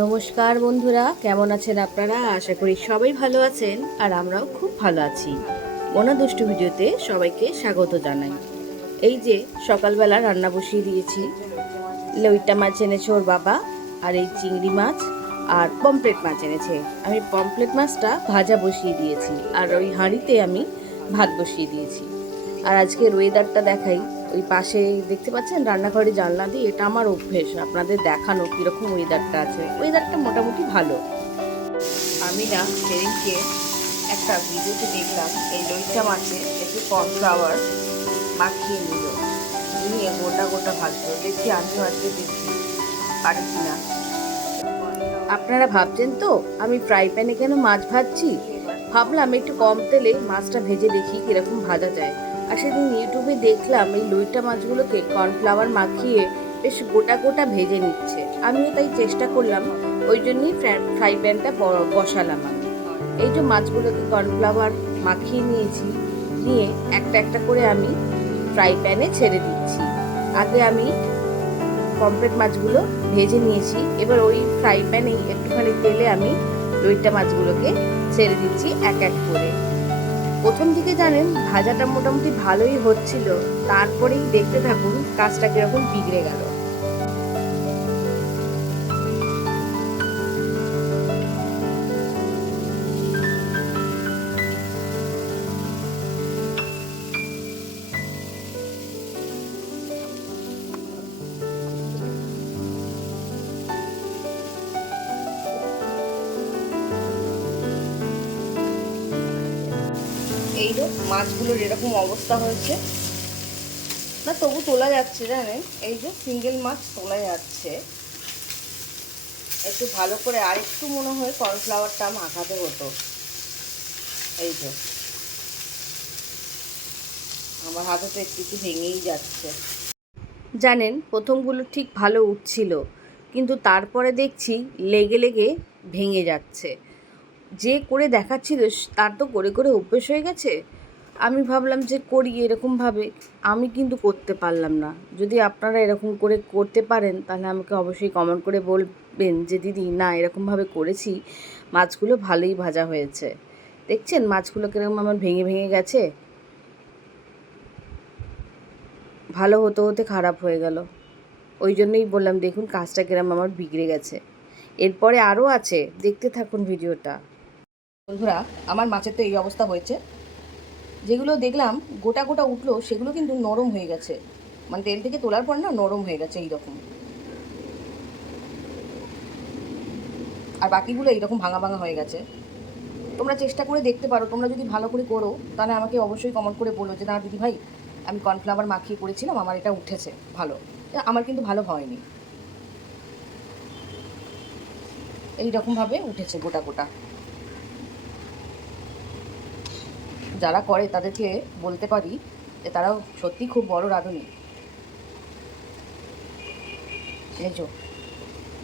নমস্কার বন্ধুরা, কেমন আছেন আপনারা? আশা করি সবাই ভালো আছেন আর আমরাও খুব ভালো আছি। মনা দুষ্টু ভিডিওতে সবাইকে স্বাগত জানাই। এই যে সকালবেলা রান্না বসিয়ে দিয়েছি, লইটা মাছ এনেছে ওর বাবা আর এই চিংড়ি মাছ আর পমপ্লেট মাছ এনেছে। আমি পমপ্লেট মাছটা ভাজা বসিয়ে দিয়েছি আর ওই হাঁড়িতে আমি ভাত বসিয়ে দিয়েছি। আর আজকে ওয়েদারটা দেখাই ওই পাশে দেখতে পাচ্ছেন? রান্নাঘরে জানলা দিয়ে এটা আমার অভ্যেস। আপনাদের দেখানো কীরকম ওয়েদারটা আছে। ওয়েদারটা মোটামুটি ভালো। আমি না সেদিনকে একটা ভিডিওতে দেখলাম, এই লইটা মাছে একটু কর্নফ্লাওয়ার মাখিয়ে নিল। নিয়ে গোটা গোটা ভাজলো। দেখি আমি আজকে দেখি পারছি না। আপনারা ভাবছেন তো, আমি ফ্রাই প্যানে কেন মাছ ভাজছি? ভাবলাম একটু কম তেলে মাছটা ভেজে দেখি কীরকম ভাজা যায়। আর সেদিন ইউটিউবে দেখলাম এই লইটা মাছগুলোকে কর্নফ্লাওয়ার মাখিয়ে বেশ গোটা গোটা ভেজে নিচ্ছে। আমিও তাই চেষ্টা করলাম, ওই জন্যই ফ্রাই প্যানটা বসালাম আমি। এই যে মাছগুলোকে কর্নফ্লাওয়ার মাখিয়ে নিয়েছি, নিয়ে একটা একটা করে আমি ফ্রাই প্যানে ছেড়ে দিচ্ছি। আগে আমি পমপ্লেট মাছগুলো ভেজে নিয়েছি, এবার ওই ফ্রাই প্যানেই একটুখানি তেলে আমি লইটা মাছগুলোকে ছেড়ে দিচ্ছি এক এক করে। প্রথম দিকে জানেন ভাজাটা মোটামুটি ভালোই হচ্ছিল। তারপরেই দেখতে থাকুন কাজটা কীরকম বিগড়ে গেল। এই মাছগুলোর এরকম অবস্থা হয়েছে। না, তবু তোলা যাচ্ছে, জানেন? এই যে সিঙ্গেল মাছ তোলা যাচ্ছে। একটু ভালো করে আর একটু মনে হয় কর্নফ্লাওয়ারটা মাখাতে হতো। এই যে। আমার হাতে তো একটু একটু ভেঙেই যাচ্ছে। জানেন, প্রথমগুলো ঠিক ভালো উঠছিল, কিন্তু তারপরে দেখছি লেগে লেগে ভেঙে যাচ্ছে। যে করে দেখাচ্ছিল তার তো করে করে অভ্যেস হয়ে গেছে। আমি ভাবলাম যে করি এরকমভাবে। আমি কিন্তু করতে পারলাম না। যদি আপনারা এরকম করে করতে পারেন, তাহলে আমাকে অবশ্যই কমেন্ট করে বলবেন যে, দিদি, না, এরকমভাবে করেছি। মাছগুলো ভালোই ভাজা হয়েছে। দেখছেন, মাছগুলো কীরকম আমার ভেঙে ভেঙে গেছে? ভালো হতে হতে খারাপ হয়ে গেল। ওই জন্যই বললাম, দেখুন, কাজটা কিরম আমার বিগড়ে গেছে। এরপরে আরও আছে। দেখতে থাকুন ভিডিওটা। বন্ধুরা, আমার মাছের তো এই অবস্থা হয়েছে। যেগুলো দেখলাম, গোটা গোটা উঠল, সেগুলো কিন্তু নরম হয়ে গেছে। মানে তেল থেকে তোলার পর না নরম হয়ে গেছে এইরকম। আর বাকিগুলো এইরকম ভাঙা ভাঙা হয়ে গেছে। তোমরা চেষ্টা করে দেখতে পারো, তোমরা যদি ভালো করে করো, তাহলে আমাকে অবশ্যই কমেন্ট করে বলো যে, না দিদি ভাই, আমি কর্নফ্লাওয়ার মাখিয়ে করেছিলাম, আমার এটা উঠেছে, ভালো। আমার কিন্তু ভালো হয়নি। এইরকমভাবে উঠেছে গোটা গোটা। যারা করে তাদেরকে বলতে পারি যে তারাও সত্যি খুব বড় রাঁধুনি।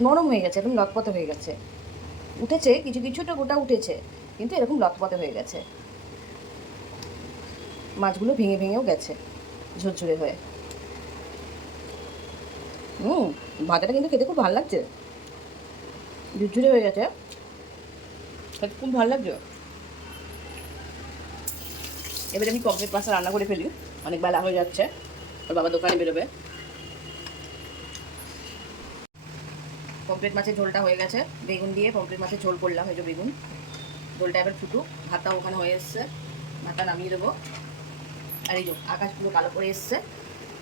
নরম হয়ে গেছে, একদম লতপতে হয়ে গেছে। উঠেছে, কিছু কিছুটা গোটা উঠেছে, কিন্তু এরকম লতপতে হয়ে গেছে। মাছগুলো ভেঙে ভেঙেও গেছে, ঝুরঝুরে হয়ে। হুম ভাজাটা কিন্তু খেতে খুব ভালো লাগছে। ঝুরঝুরে হয়ে গেছে। খেতে খুব ভালো লাগছে? এবারে আমি পমপ্লেট মাছটা রান্না করে ফেলি। অনেক বেলা হয়ে যাচ্ছে। ওর বাবা দোকানে বেরোবে। পমপ্লেট মাছের ঝোলটা হয়ে গেছে। বেগুন দিয়ে পমপ্লেট মাছের ঝোল করলাম যে বেগুন। ঝোলটা এবার ফুটুক। ভাতটা ওখানে হয়ে এসছে। ভাতটা নামিয়ে দেবো। আর এই আকাশ পুরো কালো করে এসছে।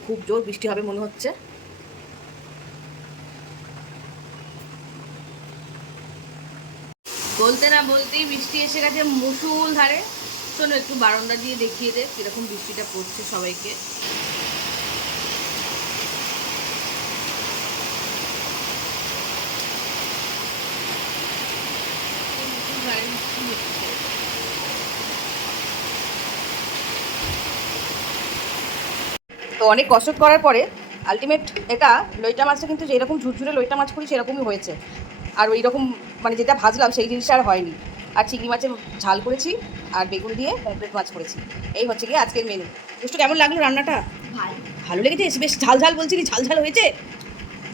খুব জোর বৃষ্টি হবে মনে হচ্ছে। বলতে না বলতেই বৃষ্টি এসে গেছে মুসুল ধারে। চলো একটু বারান্দা দিয়ে দেখিয়ে দে কীরকম বৃষ্টিটা পড়ছে সবাইকে। তো অনেক কষ্ট করার পরে আলটিমেট এটা লইটা মাছটা কিন্তু যেরকম ঝুরঝুরে লইটা মাছ করি সেরকমই হয়েছে। আর ওই রকম মানে যেটা ভাজলাম সেই জিনিসটা আর হয়নি। আর চিংড়ি মাছের ঝাল করেছি আর বেগুন দিয়ে পমপ্লেট মাছ করেছি। এই হচ্ছে গিয়ে আজকের মেনু দুষ্টু কেমন লাগল রান্নাটা? ভালো। ভালো লেগেছে? বেশ ঝাল ঝাল বলছিলি ঝাল ঝাল হয়েছে?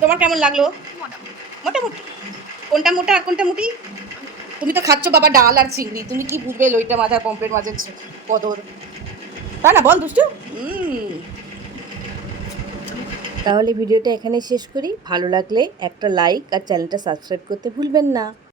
তোমার কেমন লাগল? মোটামুটি। কোনটা মোটা আর কোনটা মুটি? তুমি তো খাচ্ছ বাবা ডাল আর চিংড়ি। তুমি কি বুঝবে লইটা মাছ আর পম্পের মাছের কদর? তাই না বল দুষ্টু। তাহলে ভিডিওটা এখানে শেষ করি। ভালো লাগলে একটা লাইক আর চ্যানেলটা সাবস্ক্রাইব করতে ভুলবেন না।